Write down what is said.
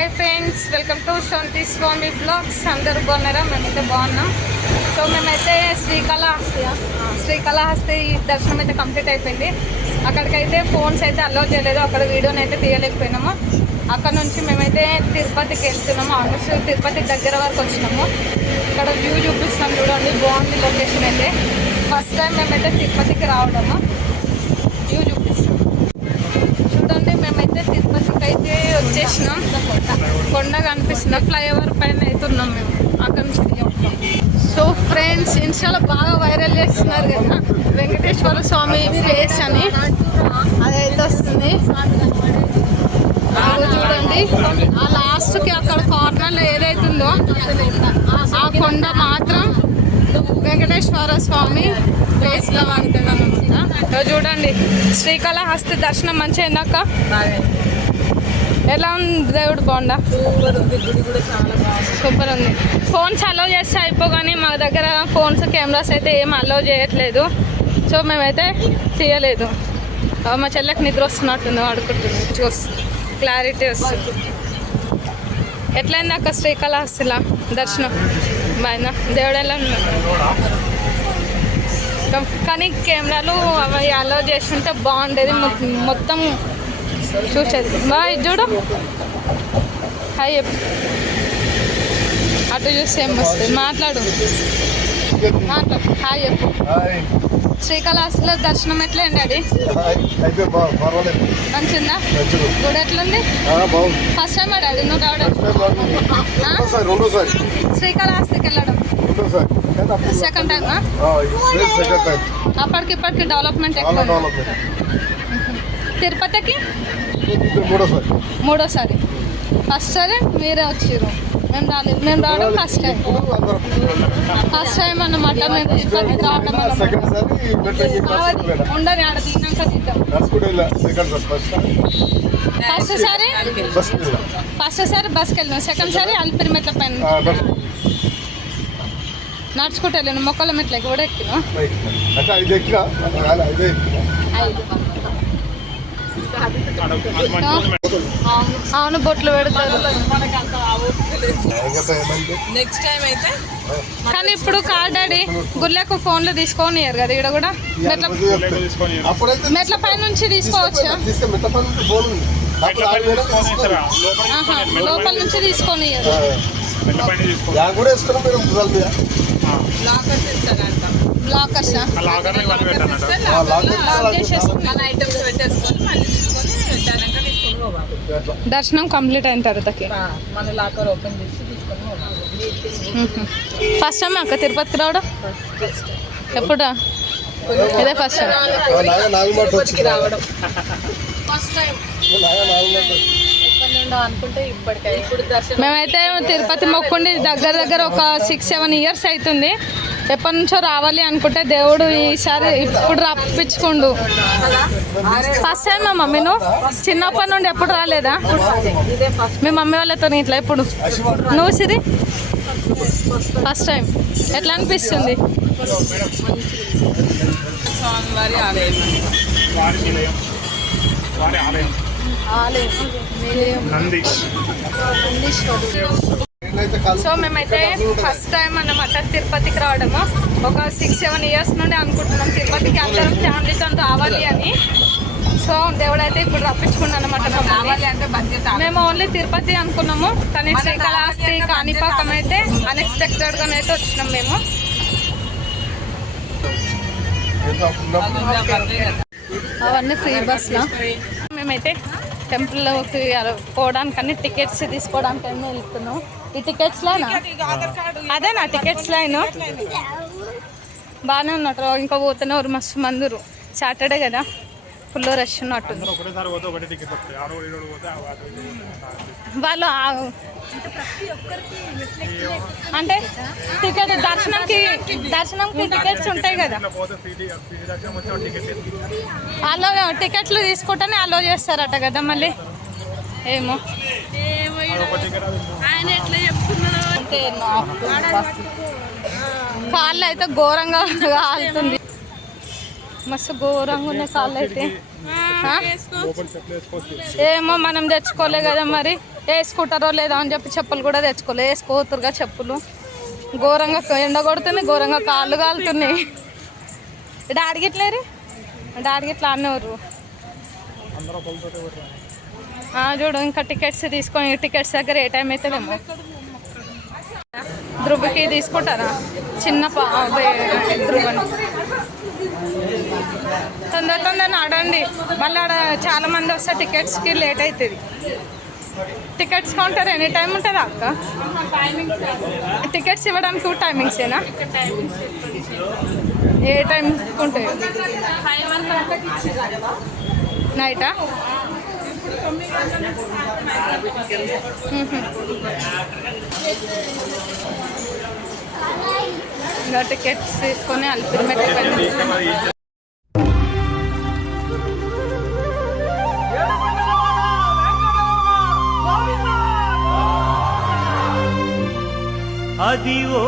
Hi friends, welcome to Shanti Swami blogs. అందరూ బాగున్నారా? మేమైతే బాగున్నాం. సో మేమైతే శ్రీకాళహస్తి దర్శనం అయితే కంప్లీట్ అయిపోయింది. అక్కడికైతే ఫోన్స్ అయితే అలౌ చేయలేదు, అక్కడ వీడియోని అయితే తీయలేకపోయినాము. అక్కడ నుంచి మేమైతే తిరుపతికి వెళ్తున్నాము. ఆల్మోస్ట్ తిరుపతి దగ్గర వరకు వచ్చినాము. ఇక్కడ వ్యూ చూపిస్తున్నాం, చూడండి, బాగుంది లొకేషన్ అయితే. ఫస్ట్ టైం మేమైతే తిరుపతికి రావడము. వ్యూ చూపిస్తాం చూడండి. మేమైతే తిరుపతికి అయితే వచ్చేసినాం. కొండ కనిపిస్తుంది, ఫ్లైఓవర్ పైన అయితే ఉన్నాం మేము. అక్కడ నుంచి సో ఫ్రెండ్స్, ఇన్స్టాలో బాగా వైరల్ చేస్తున్నారు కదా వెంకటేశ్వర స్వామి ఫేస్ అని, అదైతే వస్తుంది. చూడండి, ఆ లాస్ట్కి అక్కడ కార్నర్లో ఏదైతుందో ఆ కొండ మాత్రం వెంకటేశ్వర స్వామి ఫేస్గా పడుతుంది అనమాట. చూడండి, శ్రీకాళహస్తి దర్శనం మంచిగా అయిందాక. ఎలా ఉంది దేవుడు? బాగుందా? సూపర్ ఉంది. ఫోన్స్ అలౌ చేస్తే అయిపోగానే మా దగ్గర ఫోన్స్ కెమెరాస్ అయితే ఏం అలౌ చేయట్లేదు. సో మేమైతే తీయలేదు. మా చెల్లెకి నిద్ర వస్తున్నట్టుంది, వాడుకుంటుంది. క్లారిటీ వస్తుంది. ఎట్లయింది అక్క శ్రీకాళహస్తిలా దర్శనం? బాగా దేవుడు ఎలా ఉన్నాడు? కానీ కెమెరాలు అవి అలౌ చేస్తుంటే బాగుండేది, మొత్తం చూసేది. బాయ్ చూడు, హాయ్ అటు చూస్తే ఏం వస్తుంది? మాట్లాడు. హాయ్ చెప్పు. శ్రీకాళహస్తిలో దర్శనం ఎట్లా అండి? అది మంచిదా? గుడి ఎట్లుంది? ఫస్ట్ టైం అది నువ్వు రావడం? శ్రీకాళహస్తికి వెళ్ళడం సెకండ్ టైమా? అప్పటికి ఇప్పటికి డెవలప్మెంట్ ఎక్కువ. తిరుపతికి మూడోసారి. ఫస్ట్ సారి మీరే వచ్చారు, మేము రాలేదు. మేము రావడం ఫస్ట్ టైం అన్నమాట. మేము తిరుపతికి రావడం ఉండని ఆడ తిన్నాక తింటాం. ఫస్ట్ సారి బస్కి వెళ్ళినాం, సెకండ్ సారి అలిపిరి మెట్ల పైన నడుచుకుంటూ వెళ్ళాను. మొక్కల మెట్ల కూడా ఎక్కినాం. అవును, బొట్లు పెడతారు. నెక్స్ట్ టైం అయితే కానీ ఇప్పుడు కార్ డాడీ గుళ్ళకు ఫోన్లు తీసుకోనియరు కదా. ఇక్కడ కూడా మెట్ల పై నుంచి తీసుకోవచ్చు, లోపల నుంచి తీసుకోనియరు. బ్లాకర్స్ దర్శనం కంప్లీట్ అయిన తర్వాతకి ఫస్ట్ టైం అక్క తిరుపతికి రావడం? ఎప్పుడా? ఇదే ఫస్ట్ టైం. మేమైతే తిరుపతి మొక్కుండి దగ్గర ఒక 6-7 ఇయర్స్ అవుతుంది. ఎప్పటి నుంచో రావాలి అనుకుంటే దేవుడు ఈసారి ఇప్పుడు రప్పించుకుండు. ఫస్ట్ టైం మా మమ్మీను చిన్నప్పటి నుండి ఎప్పుడు రాలేదా? మీ మమ్మీ వాళ్ళతో ఇట్లా ఎప్పుడు? నువ్వు సిరి ఫస్ట్ టైం. ఎట్లా అనిపిస్తుంది? సో మేమైతే ఫస్ట్ టైం అన్నమాట తిరుపతికి రావడము. ఒక 6-7 ఇయర్స్ నుండి అనుకుంటున్నాం తిరుపతికి అందరం ఫ్యామిలీతో రావాలి అని. సో దేవుడు అయితే ఇప్పుడు రప్పించుకున్నాం అనమాట. మేము ఓన్లీ తిరుపతి అనుకున్నాము, కానీ శ్రీకాళహస్తి కాణిపాకం అయితే అన్ఎక్స్పెక్టెడ్గా అయితే వచ్చినాం మేము. అవన్నీ ఫ్రీ బస్లో. మేమైతే టెంపుల్లోకి పోవడానికి అన్ని టికెట్స్ తీసుకోవడానికి అన్నీ వెళ్తున్నాం. ఈ టికెట్స్ లైనా అదేనా? టికెట్స్ లైన్ బాగానే ఉన్నట్టు. ఇంకా పోతున్నారు మస్తు మందురు. సాటర్డే కదా, ఫుల్ రష్ ఉన్నట్టుంది. వాళ్ళు అంటే టికెట్ దర్శనంకి టికెట్స్ ఉంటాయి కదా, అలో టికెట్లు తీసుకుంటేనే అలో చేస్తారట కదా. మళ్ళీ ఏమో ఆయన ఎట్లా చెప్తున్నారు అంటే కాళ్ళు అయితే ఘోరంగా కాలుతుంది, మస్తు ఘోరంగా ఉన్నాయి కాళ్ళు అయితే. ఆ? ఏమో మనం తెచ్చుకోలే కదా మరి, వేసుకుంటారో లేదో అని చెప్పి చెప్పులు కూడా తెచ్చుకోలే. వేసుకోతురుగా చెప్పులు. ఘోరంగా ఎండ కొడుతుంది, ఘోరంగా కాళ్ళు కాలుతున్నాయి. డాడీ గిట్లేరు, డాడీ గిట్లా అన్నవారు. చూడు ఇంకా టికెట్స్ తీసుకొని, టికెట్స్ దగ్గర ఏ టైం అవుతుందేమో. ధ్రువకి తీసుకుంటారా చిన్న ధ్రువని? తొందర తొందర ఆడండి, మళ్ళీ ఆడ చాలా మంది వస్తే టికెట్స్కి లేట్ అవుతుంది. టికెట్స్ కౌంటర్ ఎనీ టైం ఉంటుందా అక్క? టికెట్స్ ఇవ్వడానికి కూడా టైమింగ్సేనా? ఏ టైం ఉంటాయి? నైటా? ఇంకా టికెట్స్ తీసుకొని అల్పిరి మెట్లకి వెళ్ళి అది ఓ